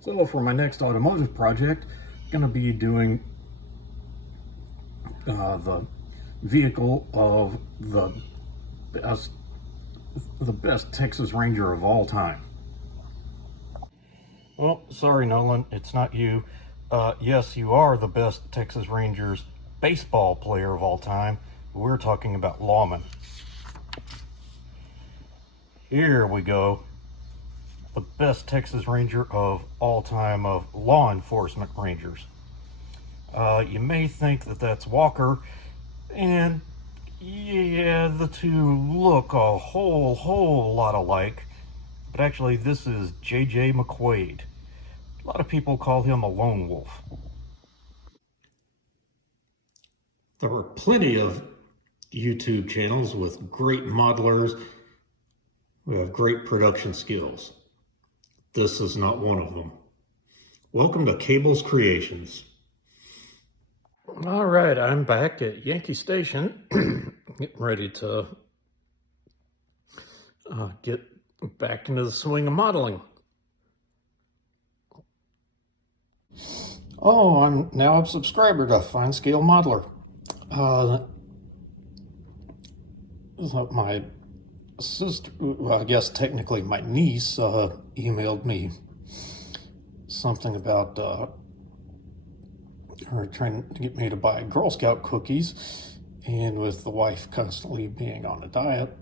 So for my next automotive project, I'm going to be doing the vehicle of the best Texas Ranger of all time. Well, sorry, Nolan, it's not you. Yes, you are the best Texas Rangers baseball player of all time. We're talking about lawmen. Here we go. The best Texas Ranger of all time of law enforcement rangers. You may think that that's Walker, and yeah, the two look a whole lot alike, but actually this is J.J. McQuaid. A lot of people call him a lone wolf. There are plenty of YouTube channels with great modelers who have great production skills. This is not one of them. Welcome to Cable's Creations. All right, I'm back at Yankee Station, getting ready to get back into the swing of modeling. Oh, I'm now a subscriber to Fine Scale Modeler. My sister, well, I guess technically my niece, emailed me something about her trying to get me to buy Girl Scout cookies, and with the wife constantly being on a diet,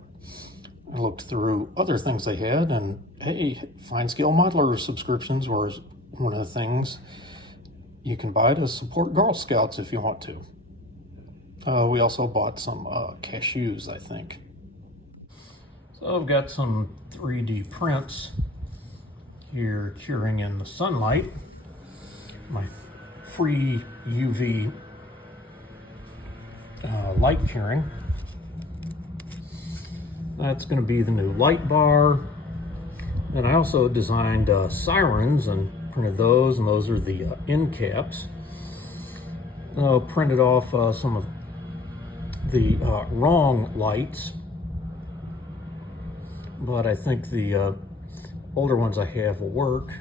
I looked through other things they had, and hey, Fine Scale Modeler subscriptions were one of the things you can buy to support Girl Scouts if you want to. We also bought some cashews, I think. So I've got some 3D prints here curing in the sunlight. My free UV light curing. That's going to be the new light bar. And I also designed sirens and printed those, and those are the end caps. Printed off some of the wrong lights, but I think the older ones I have will work.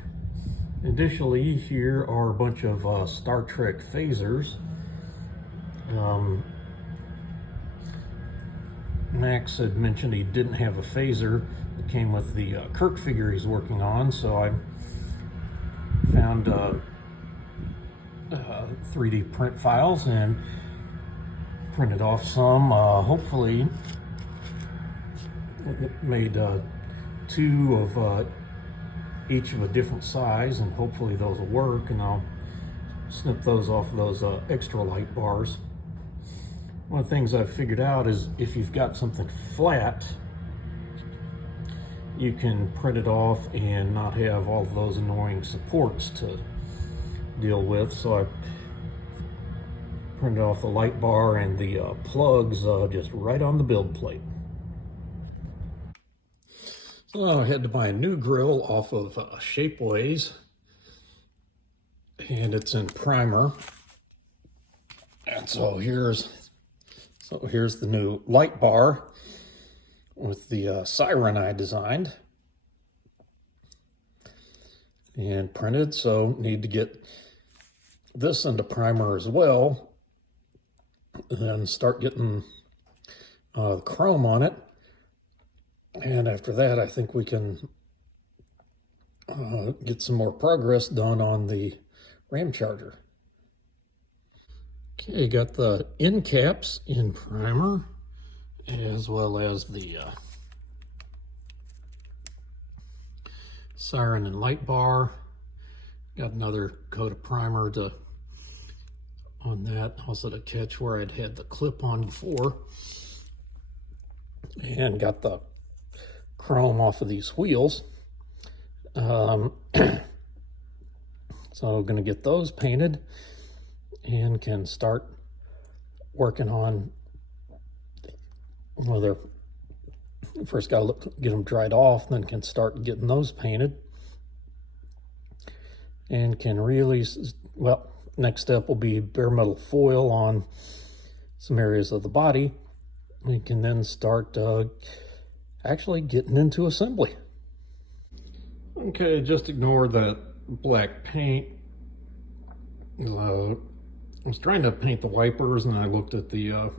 Additionally, here are a bunch of Star Trek phasers. Max had mentioned he didn't have a phaser that came with the Kirk figure he's working on, so I found 3D print files and printed off some. Hopefully made two of each of a different size, and hopefully those will work, and I'll snip those off of those extra light bars. One of the things I've figured out is if you've got something flat, you can print it off and not have all of those annoying supports to deal with. So I printed off the light bar and the plugs just right on the build plate. So I had to buy a new grill off of Shapeways, and it's in primer. And so here's the new light bar with the siren I designed and printed. So need to get this into primer as well, and then start getting chrome on it. And after that, I think we can get some more progress done on the Ramcharger. Okay, got the end caps in primer, as well as the siren and light bar. Got another coat of primer on that, also to catch where I'd had the clip on before. And got the chrome off of these wheels. So I'm going to get those painted and can start working on, well, they're first got to get them dried off, then can start getting those painted, and can really, well, next step will be bare metal foil on some areas of the body. We can then start actually getting into assembly. Okay, just ignore that black paint. I was trying to paint the wipers, and I looked at the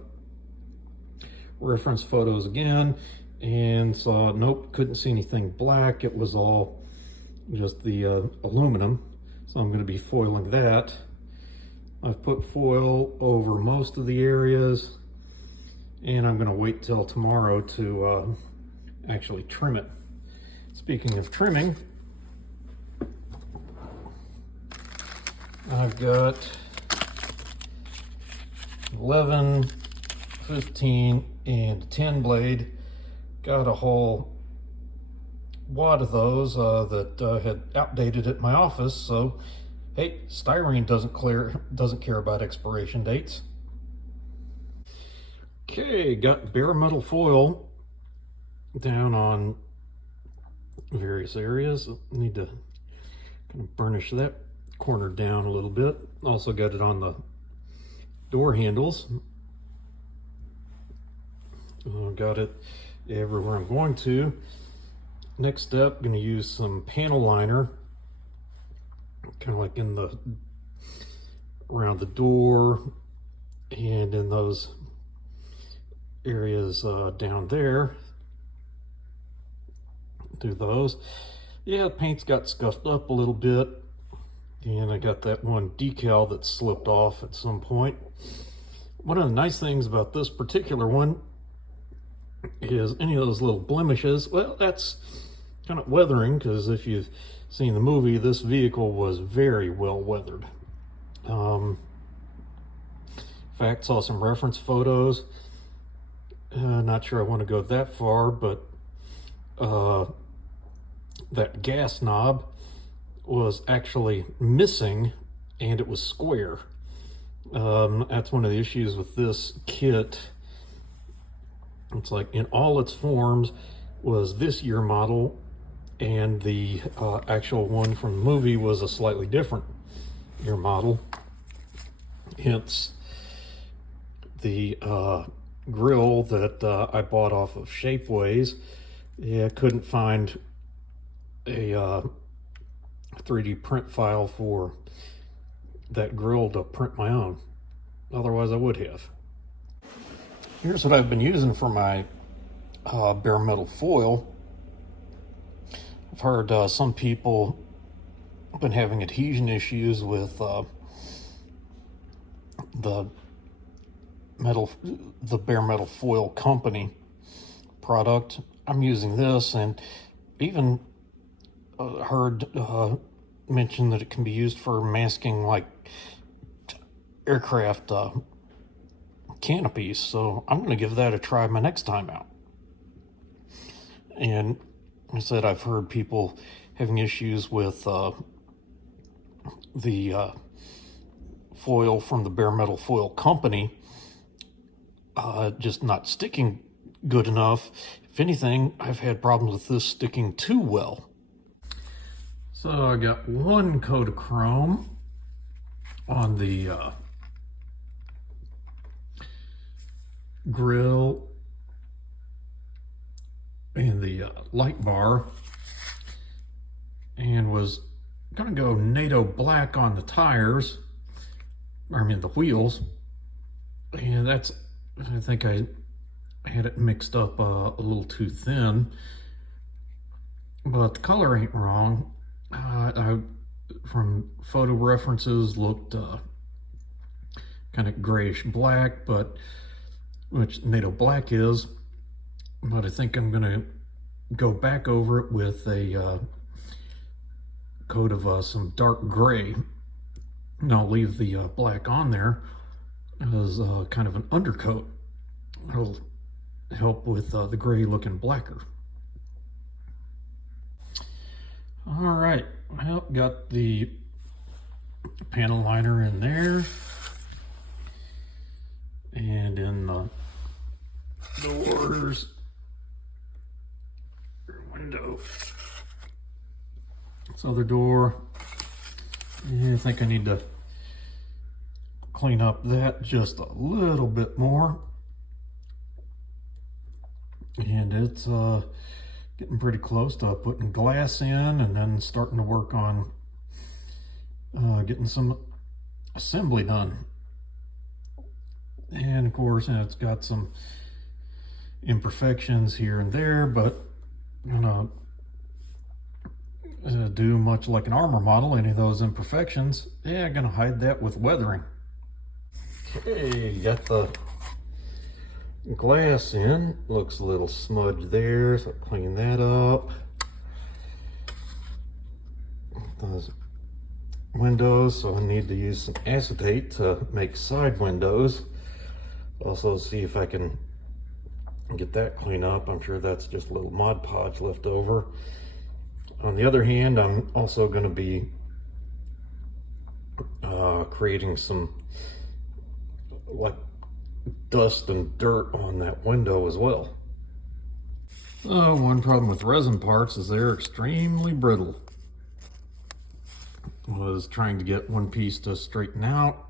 reference photos again and saw, nope, couldn't see anything black. It was all just the aluminum. So I'm going to be foiling that. I've put foil over most of the areas, and I'm going to wait till tomorrow to actually trim it. Speaking of trimming, I've got 11, 15, and 10 blade. Got a whole wad of those that had outdated at my office. So, hey, styrene doesn't care about expiration dates. Okay, got bare metal foil down on various areas. Need to kind of burnish that corner down a little bit. Also got it on the door handles. Got it everywhere I'm going to. Next step, going to use some panel liner, kind of like in the around the door and in those areas down there. Do those. Yeah, the paint's got scuffed up a little bit, and I got that one decal that slipped off at some point. One of the nice things about this particular one is any of those little blemishes, well, that's kind of weathering, because if you've seen the movie, this vehicle was very well weathered. In fact, saw some reference photos. Not sure I want to go that far, but that gas knob was actually missing, and it was square. That's one of the issues with this kit. It's like in all its forms was this year model, and the actual one from the movie was a slightly different year model. Hence the grill that I bought off of Shapeways. Yeah, couldn't find a 3D print file for that grill to print my own. Otherwise I would have. Here's what I've been using for my bare metal foil. I've heard some people have been having adhesion issues with the bare metal foil company product. I'm using this, and even heard mention that it can be used for masking like aircraft canopies, so I'm going to give that a try my next time out. And I said I've heard people having issues with the foil from the bare metal foil company just not sticking good enough. If anything, I've had problems with this sticking too well. So I got one coat of chrome on the grill and the light bar, and was gonna go NATO black on the tires, I mean the wheels, and that's, I think I had it mixed up a little too thin, but the color ain't wrong. I from photo references looked kind of grayish black, but which NATO black is, but I think I'm gonna go back over it with a coat of some dark gray, and I'll leave the black on there as kind of an undercoat. It'll help with the gray looking blacker. All right, well, got the panel liner in there, and in the doors, window, this other door. I think I need to clean up that just a little bit more, and it's getting pretty close to putting glass in and then starting to work on getting some assembly done. And of course, it's got some imperfections here and there, but I'm gonna do much like an armor model. Any of those imperfections, yeah, I'm gonna hide that with weathering. Okay, got the glass in. Looks a little smudged there, so clean that up. Those windows, so I need to use some acetate to make side windows. Also see if I can get that cleaned up. I'm sure that's just a little Mod Podge left over. On the other hand, I'm also going to be creating some like dust and dirt on that window as well. One problem with resin parts is they're extremely brittle. I was trying to get one piece to straighten out.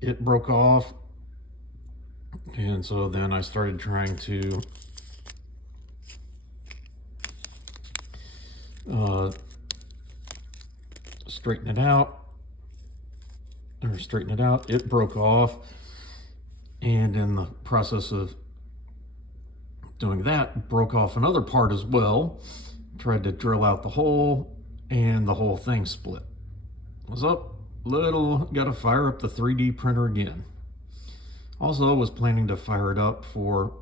It broke off, and so then I started trying to straighten it out. It broke off, and in the process of doing that, broke off another part as well. Tried to drill out the hole, and the whole thing split. Was up gotta fire up the 3D printer again. Also was planning to fire it up for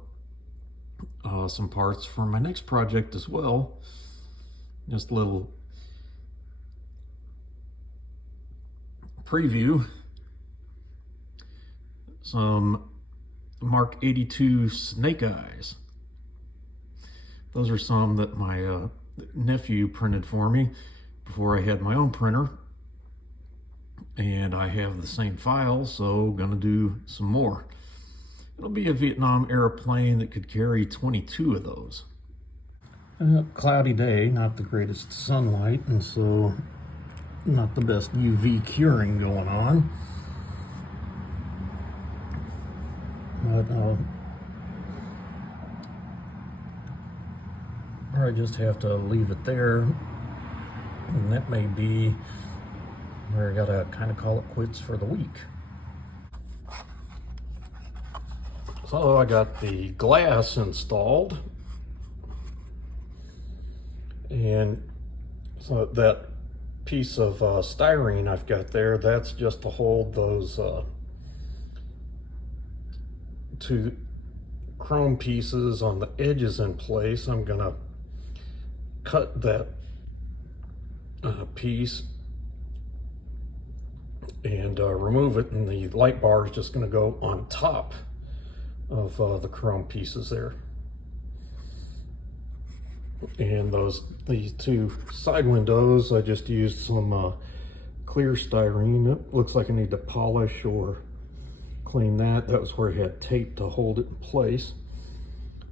some parts for my next project as well. Just a little preview. Some Mark 82 snake eyes. Those are some that my nephew printed for me before I had my own printer, and I have the same file, so gonna do some more. It'll be a Vietnam era plane that could carry 22 of those. Cloudy day, not the greatest sunlight, and so not the best UV curing going on. But or I just have to leave it there, and that may be where I gotta kind of call it quits for the week. So I got the glass installed, and so that piece of styrene I've got there, that's just to hold those two chrome pieces on the edges in place. I'm gonna cut that piece and remove it, and the light bar is just going to go on top of the chrome pieces there. And these two side windows, I just used some clear styrene. It looks like I need to polish or clean that. That was where I had tape to hold it in place.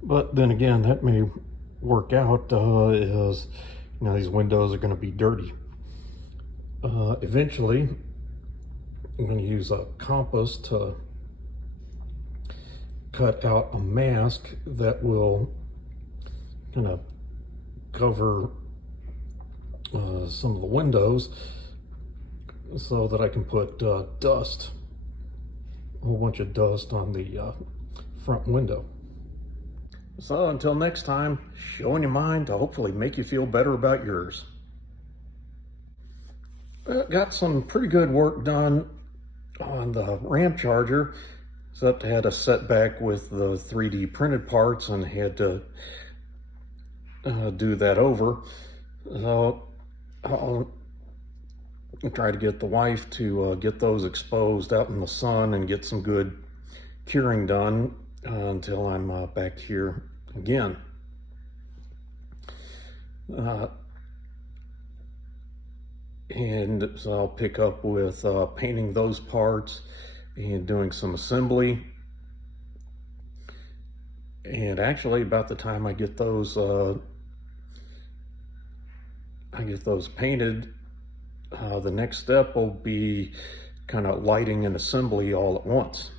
But then again, that may work out as these windows are going to be dirty. Eventually, I'm going to use a compass to cut out a mask that will kind of cover some of the windows so that I can put dust, a whole bunch of dust on the front window. So until next time, showing you mine to hopefully make you feel better about yours. Got some pretty good work done on the Ramcharger, except I had a setback with the 3D printed parts and had to do that over. So I'll try to get the wife to get those exposed out in the sun and get some good curing done until I'm back here again. And so I'll pick up with painting those parts and doing some assembly. And actually, about the time I get those painted, the next step will be kind of lighting and assembly all at once.